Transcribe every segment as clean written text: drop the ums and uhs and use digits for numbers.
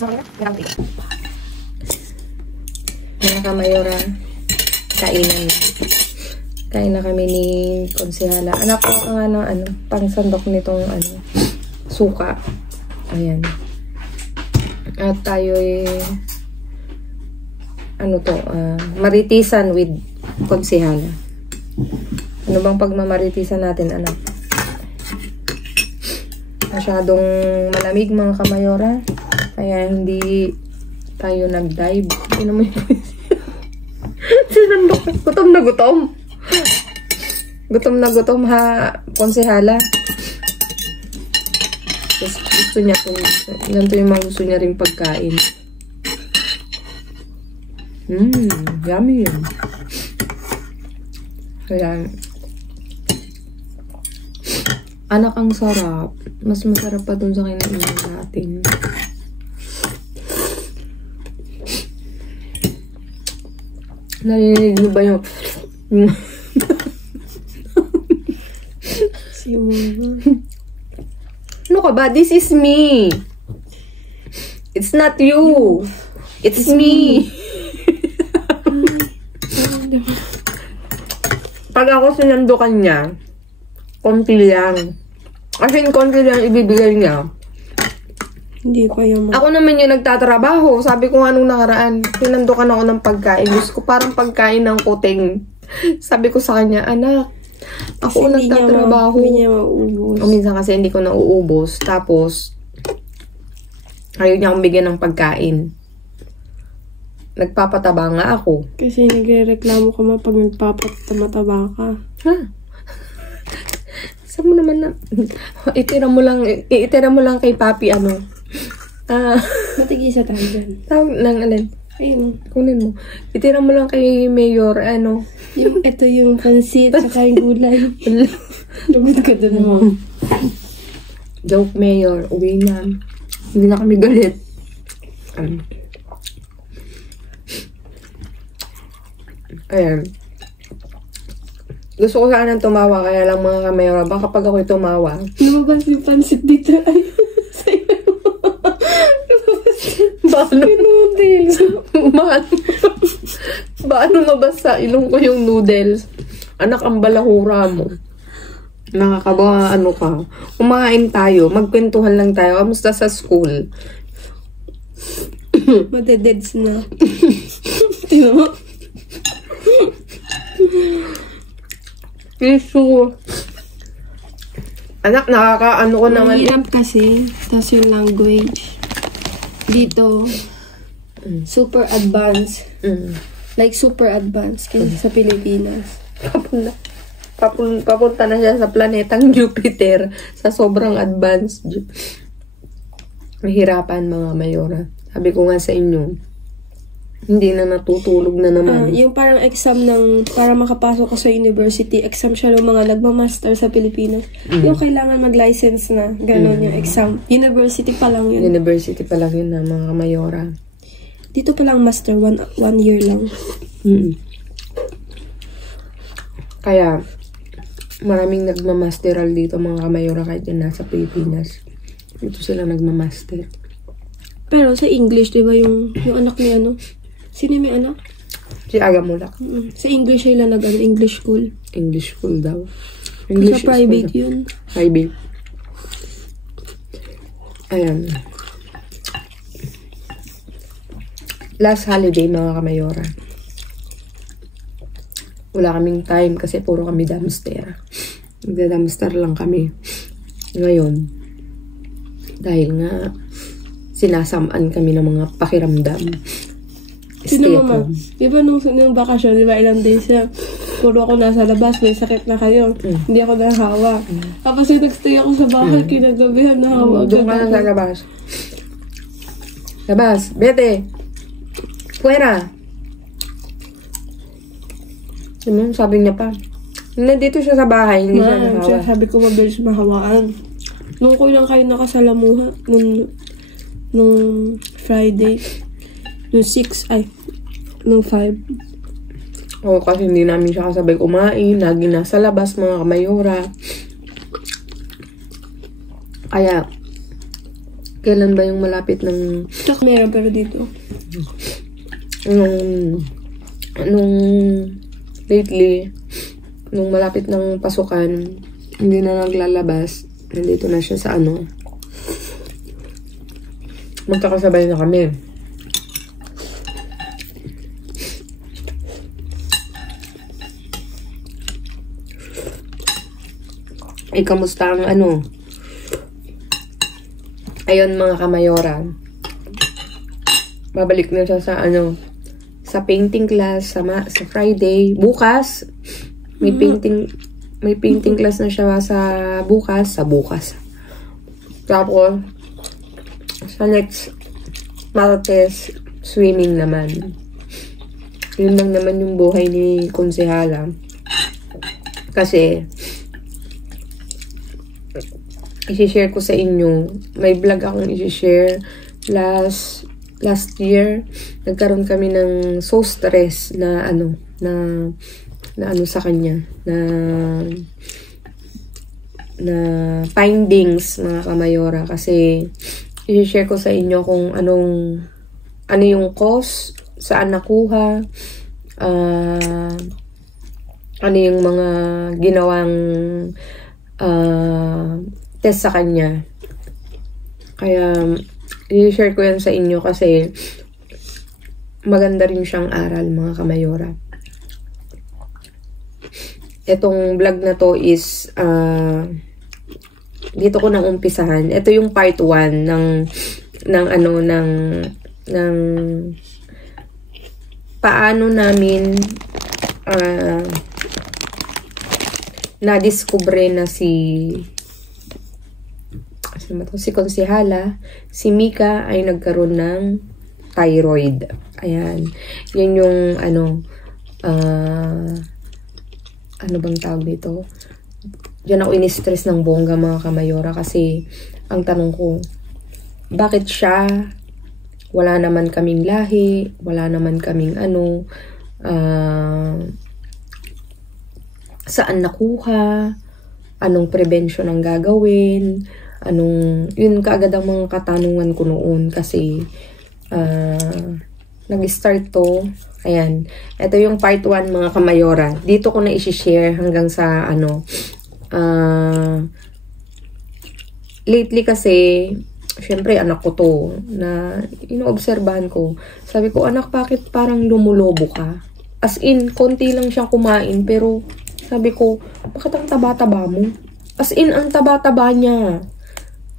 Mga kamayora, kainan na. Kain na kami ni Konsehala. Anak ko ang pangsandok nitong suka. Ayan. At tayo maritisan with Konsehala. Ano bang pagmamaritisan natin, anak? Masyadong malamig, mga kamayora. Kaya hindi tayo nag-dive. Sino mo yun? Sinandok. Gutom na gutom. Gutom na gutom, ha, Konsehala. Gusto niya ganito yung mga gusto niya rin pagkain. Yummy yun. Kaya, anak, ang sarap. Mas masarap pa dun sa kinainan natin. Narinig niyo ba yung si Mama? Ano ka ba? This is me. It's not you. It's me. Pag ako sinandukan niya, konti lang. As in, konti lang ibibigay niya. Hindi ko yung... Ako naman yung nagtatrabaho. Sabi ko anong nakaraan, sinandukan ako ng pagkain. Gusto ko parang pagkain ng kuting. Sabi ko sa kanya, anak, ako nagtatrabaho. Hindi niya mauubos. Minsan kasi hindi ko nauubos. Tapos, ayaw niya akong bigyan ng pagkain. Nagpapataba nga ako. Kasi nagre-reklamo ka mo pag nagpapamataba ka. Ha? Saan mo naman na... Itira mo lang kay Papi, Matigisa tayo dyan. Tawag lang, alin? Ayun. Kunin mo. Itira mo lang kay Mayor, Ito yung pansit, saka yung gulay. Lugod ka doon mo. Joke, Mayor. Uwi na. Hindi na kami galit. Ayan. Gusto ko sanang tumawa, kaya lang mga kamayora. Baka pag ako'y tumawa. Lumabas yung pansit dito. Ay, sa'yo. Paano? Yung noodles. Paano mabasa? Ilong ko yung noodles. Anak, ang balahura mo. Nakakabawa, ka. Kumain tayo. Magkwentuhan lang tayo. Kamusta sa school? Madededs na. Tino mo? Tissue. Anak, nakakaano ko naman. Mahirap kasi. Tapos yung language. Dito, super advanced. Like, super advanced kasi sa Pilipinas. Papunta na siya sa planetang Jupiter. Sa sobrang advanced. Mahirapan, mga mayora. Sabi ko nga sa inyo, hindi na natutulog na naman. Yung parang exam para makapasok ka sa university, exam siya ng mga nagmamaster sa Pilipinas. Yung kailangan mag-license na, gano'n yung exam. University pa lang yun. University pa lang yun na, mga mayora. Dito pa lang master, one year lang. Kaya, maraming nagmamasteral dito, mga mayora, kahit yun nasa Pilipinas. Dito sila nagmamaster. Pero sa English, di ba yung anak ni Sino may anak? Si Aga Mulak. Sa English sila English school. English school daw. English sa private school yun. Private. Ayan. Last holiday, mga kamayora. Wala kaming time kasi puro kami dumpster. Nagda-dumpster lang kami. Ngayon, dahil nga sinasamaan kami ng mga pakiramdam. Sino mama? Diba nung bakasyon, diba ilang days siya, puro ako nasa labas, may sakit na kayo. Hindi ako nahawa. Tapos yung nagstay ako sa bahay, kinagabihan, nahawa. Doon ka lang sa labas. Labas, bete. Fuera. Sabi niya pa. Nandito siya sa bahay, hindi siya nahawa. Sabi ko mabilis mahawaan. Nung ko lang kayo nakasalamuha, nung Friday, nung 5. Oo, kasi hindi namin siya kasabay kumain. Lagi nasa labas, mga kamayora. Kaya, Kailan ba yung malapit ng... Tsaka meron pero dito. Nung lately, nung malapit ng pasukan, hindi na naglalabas. Nandito na siya sa ano. Magkakasabay na kami. Kamusta ang ano? Ayun mga kamayora. Babalik na siya sa ano, sa painting class sa Friday. Bukas may painting class na siya sa bukas. Tapos sa next Martes, swimming naman. Yun lang naman yung buhay ni konsehala. Kasi i-share ko sa inyo, may vlog akong i-share last year. Nagkaroon kami ng so stress na ano sa kanya, na findings mga kamayora, kasi i-share ko sa inyo kung ano yung cause, saan nakuha, ano yung mga ginawang test sa kanya. Kaya i-share ko yan sa inyo kasi maganda rin siyang aral mga kamayora. Etong vlog na to is dito ko nang umpisahan. Ito yung part 1 ng paano namin na-discover na si konsehala, si Mika ay nagkaroon ng thyroid. Ayan. Yan yung ano bang tawag dito? Diyan ako ini-stress ng bongga mga kamayora kasi ang tanong ko, bakit siya? Wala naman kaming lahi, wala naman kaming saan nakuha, anong prevention ang gagawin, yun kaagad ang mga katanungan ko noon kasi nag-start to. Ayan. Ito yung part 1 mga kamayora. Dito ko na i-share hanggang sa lately kasi syempre anak ko to na inoobserbahan ko. Sabi ko, anak, bakit parang lumulobo ka? As in, konti lang siyang kumain pero sabi ko, bakit ang taba-taba mo? As in, ang taba-taba niya.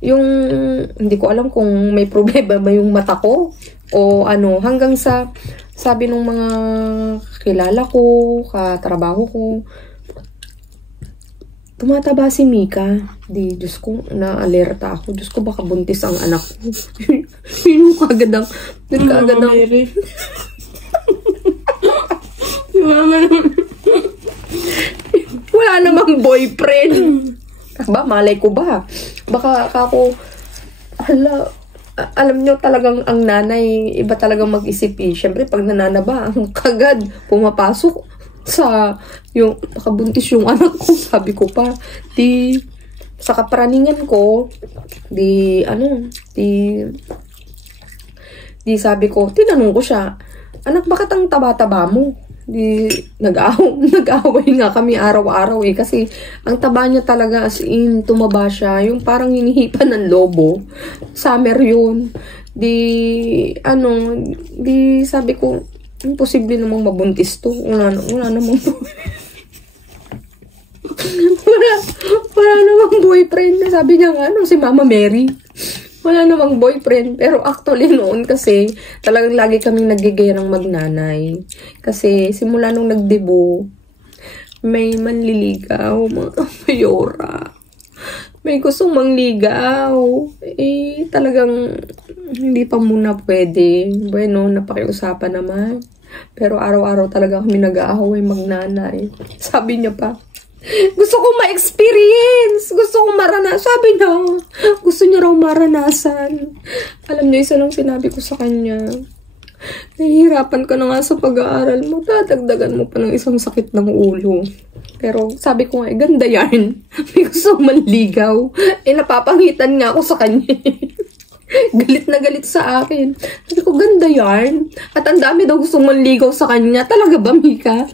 Yung, hindi ko alam kung may problema ba yung mata ko o hanggang sa sabi ng mga kilala ko, katrabaho ko, tumataba si Mika. Diyos ko, na-alerta ako. Diyos ko, baka buntis ang anak ko. Yun yung kagad ang wala namang boyfriend. Ba, malay ko ba? Baka ako, alam nyo talagang ang nanay, iba talagang mag-isip eh. Siyempre, pag nananaba, ang kagad pumapasok sa yung makabuntis yung anak ko. Sabi ko pa, sa kapraningan ko, sabi ko, tinanong ko siya, anak, bakit ang taba-taba mo? Nag-away nga kami araw-araw eh. Kasi ang taba niya talaga, as in, tumaba siya. Yung parang hinihipan ng lobo. Summer yun. Sabi ko, imposible namang mabuntis to. Wala namang wala namang boyfriend. Sabi niya nga, si Mama Mary. Wala namang boyfriend. Pero actually noon kasi, talagang lagi kaming nagigayang magnanay. Kasi simula nung nagdebo, may manliligaw, mga kamayora. May gustong mangligaw. Talagang hindi pa muna pwede. Bueno, napakiusapan naman. Pero araw-araw talaga kami nag-aaway magnanay. Sabi niya pa, gusto ko ma-experience. Gusto ko maranasan. Sabi niya, gusto niya raw maranasan. Alam niyo, isa lang sinabi ko sa kanya, nahihirapan ka na nga sa pag-aaral mo. Dadagdagan mo pa ng isang sakit ng ulo. Pero sabi ko nga, ganda yan. May gusto manligaw. Napapangitan nga ako sa kanya. Galit na galit sa akin. Sabi ko, ganda yan. At ang dami daw gusto manligaw sa kanya. Talaga ba, Mika?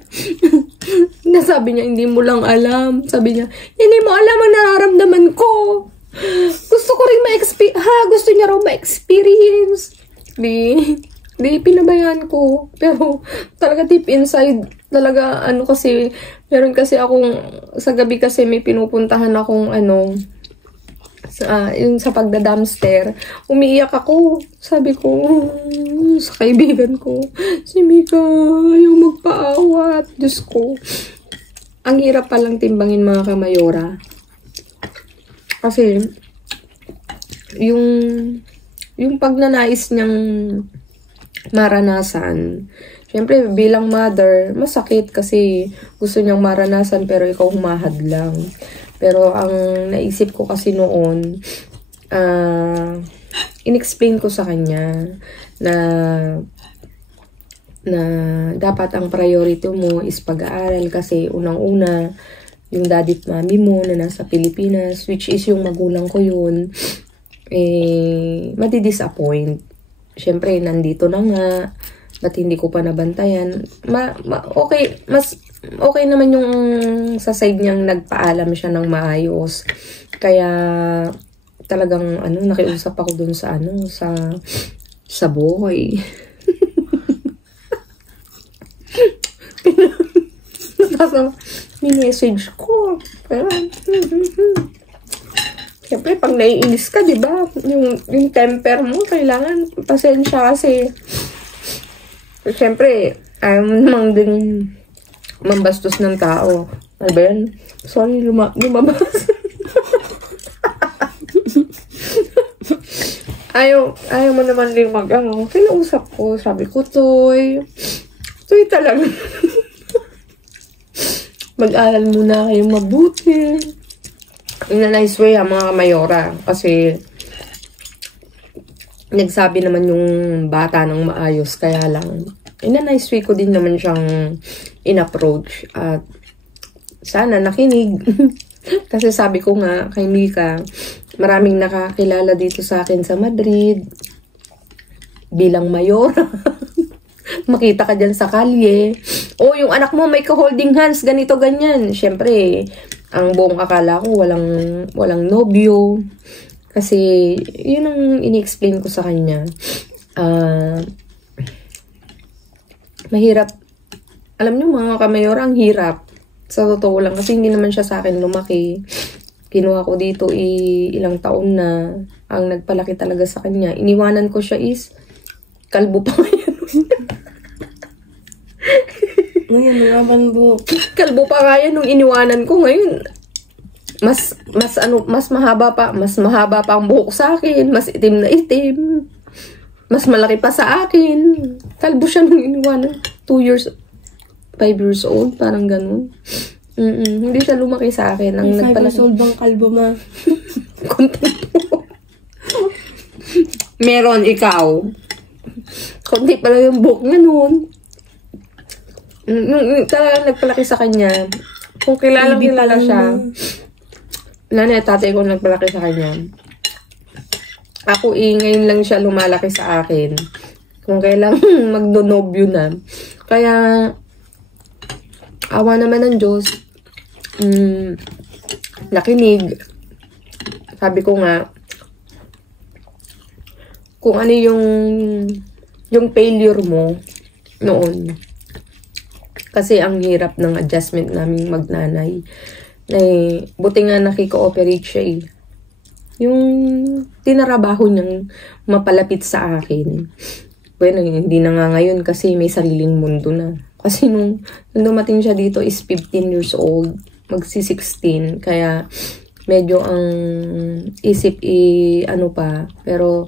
Nasabi niya, hindi mo lang alam. Sabi niya, hindi mo alam ang nararamdaman ko. Gusto ko rin gusto niya raw ma-experience. Di, pinabayaan ko. Pero, talaga deep inside, talaga, kasi, meron kasi akong, sa gabi kasi may pinupuntahan akong, yung sa pagda-dumpster, umiiyak ako. Sabi ko, sa kaibigan ko, si Mika, ayaw magpaawat. Diyos ko. Ang hirap palang timbangin mga kamayora. Kasi, yung pagnanais niyang maranasan, syempre, bilang mother, masakit kasi gusto niyang maranasan pero ikaw humahad lang. Pero ang naisip ko kasi noon, inexplain ko sa kanya na dapat ang priority mo is pag-aaral kasi unang-una, yung daddy at mami mo na nasa Pilipinas, which is yung magulang ko yun, madi-disappoint. Syempre, nandito na nga, ba't hindi ko pa nabantayan? Okay, okay naman yung sa side niyang nagpaalam siya ng maayos. Kaya talagang nakiusap ako dun sa sa boy. Tapos message ko. Pero siyempre pag naiinis ka, 'di ba? Yung temper mo kailangan pasensya kasi siyempre ayaw mo namang din mambastos ng tao. Ano ba yan? Sorry, lumabas. ayaw mo naman din kinausap ko. Sabi ko, Toy talaga. Mag-aral muna kayo mabuti. In a nice way, mga kamayora. Kasi, nagsabi naman yung bata ng maayos. Kaya lang, in a nice way ko din naman siyang in-approach. At sana nakinig. Kasi sabi ko nga kay Mika, maraming nakakilala dito sa akin sa Madrid. Bilang mayora. Makita ka dyan sa kalye. O, yung anak mo may ka-holding hands, ganito, ganyan. Siyempre, ang buong akala ko walang nobyo. Kasi, yun ang ini-explain ko sa kanya. Mahirap. Alam niyo mga kamayora, ang hirap. Sa totoo lang. Kasi hindi naman siya sa akin lumaki. Kinuha ko dito ilang taon na. Ang nagpalaki talaga sa kanya. Iniwanan ko siya is kalbo pa ngayon. Ngayon naman po. Kalbo pa nga yan nung iniwanan ko ngayon. Mas mahaba pa ang buhok sa akin, mas itim na itim. Mas malaki pa sa akin. Kalbo siya nung iniwanan. 5 years old, parang ganun. Hindi siya lumaki sa akin. Ang 5 years old bang kalbo, ma? Konti po. Meron ikaw. Konti pala yung buhok niya noon. Talagang nagpalaki sa kanya. Kung kilala siya, nanay at tatay ko nagpalaki sa kanya. Ako ngayon lang siya lumalaki sa akin. Kung kailang magdonobyo na. Kaya, awa naman ng Diyos, nakinig. Sabi ko nga, kung ano yung failure mo noon. Kasi ang hirap ng adjustment naming magnanay. Buti nga nakiko-operate siya eh. Yung tinarabaho niyang mapalapit sa akin. Bueno, hindi na nga ngayon kasi may sariling mundo na. Kasi nung dumating siya dito is 15 years old. Magsi-16. Kaya medyo ang isip pa. Pero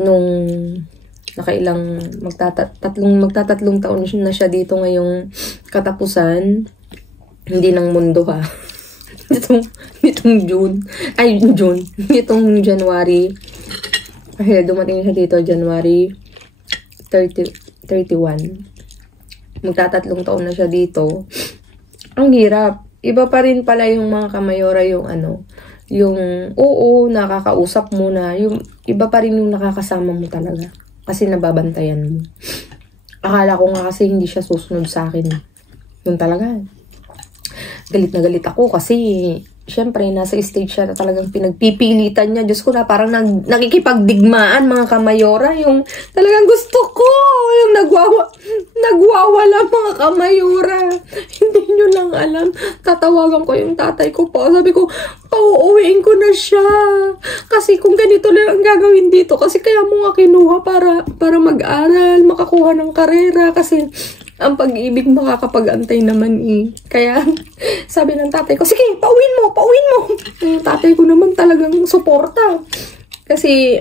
nung magtatatlong taon na siya dito ngayong katapusan. Hindi ng mundo ha. Nitong June. Nitong January. Kasi dumating siya dito January 31. Magtatatlong taon na siya dito. Ang hirap. Iba pa rin pala yung mga kamayora yung, oo, nakakausap mo na, yung iba pa rin yung nakakasama mo talaga. Kasi nababantayan mo. Akala ko nga kasi hindi siya susunod sa akin. Yun talaga. Galit na galit ako kasi, syempre, nasa stage siya na talagang pinagpipilitan niya. Diyos ko na parang nakikipagdigmaan, mga kamayora. Yung talagang gusto ko. Yung nagwawala, mga kamayora. Hindi nyo lang alam. Tatawagan ko yung tatay ko po. Sabi ko, pauuwiin ko na siya. Kasi kung ganito lang ang gagawin dito. Kasi kaya mo nga kinuha para mag-aral, makakuha ng karera. Kasi ang pag-ibig makakapag-antay naman eh. Kaya, sabi ng tatay ko, sige, pauwin mo. Yung tatay ko naman talagang suporta. Kasi,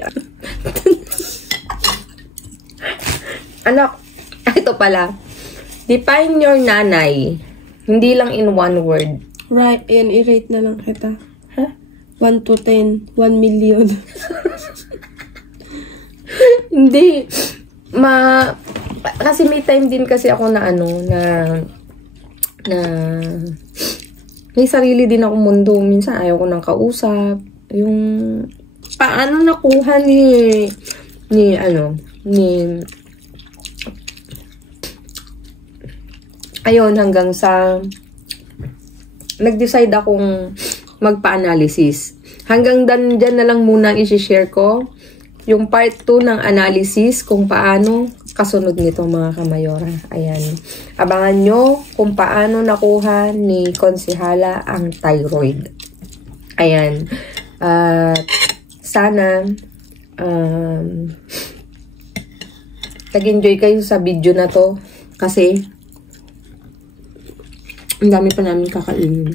anak, ito pala, define your nanay. Hindi lang in one word. Right, ayan, i-rate na lang kita. Huh? 1 to 10, 1 million. Hindi. Kasi may time din kasi ako na may sarili din ako mundo. Minsan ayaw ko nang kausap. Yung paano nakuha ayun, hanggang sa nag-decide akong magpa-analysis. Hanggang dyan na lang muna i-share ko yung part 2 ng analysis kung paano kasunod nito, mga kamayora. Ayan. Abangan nyo kung paano nakuha ni Konsehala ang thyroid. Ayan. Sana nag-enjoy kayo sa video na to kasi ang dami pa namin kakainin.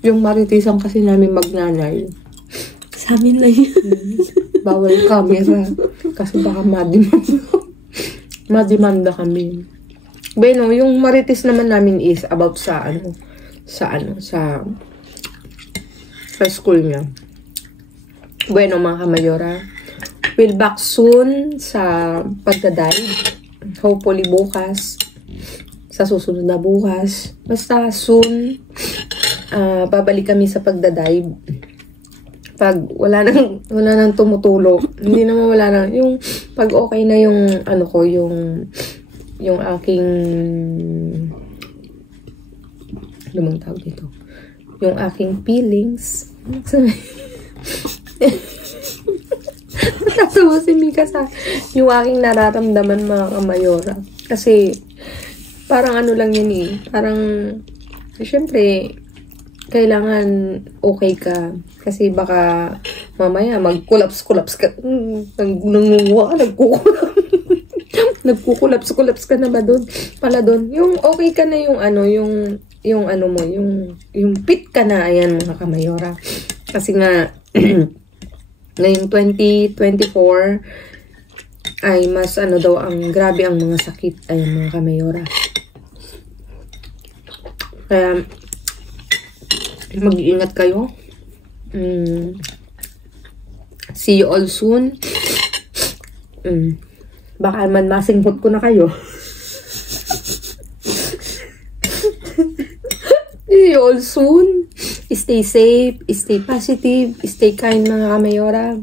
Yung maritisan kasi namin magnanay. Sa amin na yun. Bawal camera. Kasi baka madimanda kami. Bueno, yung maritis naman namin is about sa school niya. Bueno, mga kamayora, we'll back soon sa pagdadive. Hopefully bukas. Sa susunod na bukas. Basta soon, babalik kami sa pagdadive. Pag wala nang tumutulo, hindi naman wala nang, yung pag okay na yung yung aking lumang tawag dito, yung aking feelings. Tatawa si Mika sa yung aking nararamdaman, mga kamayora. Kasi parang lang yan eh, parang syempre kailangan okay ka. Kasi baka mamaya mag-collapse ka. Nangunguha ka, nagkukulaps ka na ba doon? Pala doon. Yung okay ka na yung yung fit ka na. Ayan, mga kamayora. Kasi nga, ngayong 2024 ay mas daw grabe ang mga sakit. Ayan, mga kamayora. Kaya, mag-iingat kayo. See you all soon. Baka man masinghot ko na kayo. See you all soon. Stay safe, stay positive, stay kind, mga kamayora.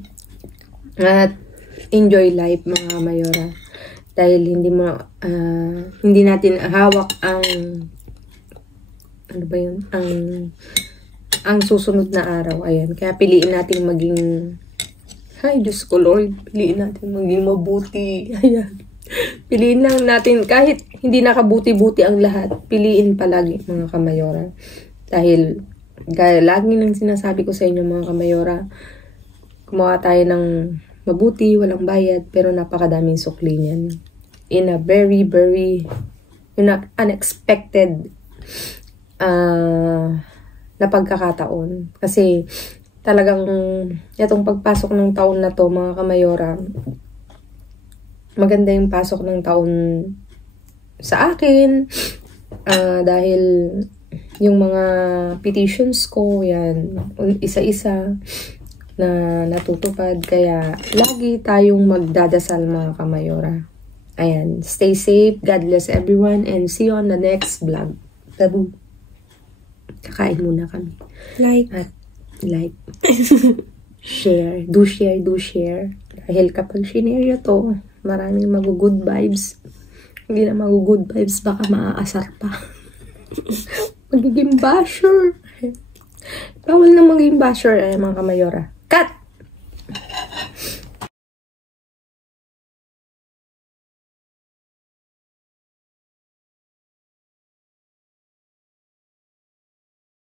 At enjoy life, mga kamayora. Dahil hindi natin hawak ang ang susunod na araw. Ayan. Kaya piliin natin maging, ay, Diyos ko Lord, piliin natin maging mabuti. Ayan. Piliin lang natin, kahit hindi nakabuti-buti ang lahat, piliin palagi, mga kamayora. Dahil lagi nang sinasabi ko sa inyo, mga kamayora, gumawa tayo ng mabuti, walang bayad, pero napakadaming sukli niyan. In a very, very unexpected na pagkakataon. Kasi talagang itong pagpasok ng taon na to, mga kamayora, maganda yung pasok ng taon sa akin. Dahil yung mga petitions ko, yan, isa-isa na natutupad. Kaya lagi tayong magdadasal, mga kamayora. Ayan. Stay safe. God bless everyone. And see you on the next vlog. Tabu. Kakain muna kami. Like. At like. Share. Do share. Dahil kapag shinare nyo to, maraming mag-good vibes. Hindi na mag-good vibes, baka maaasar pa. Magiging basher. Bawal na maging basher mga kamayora.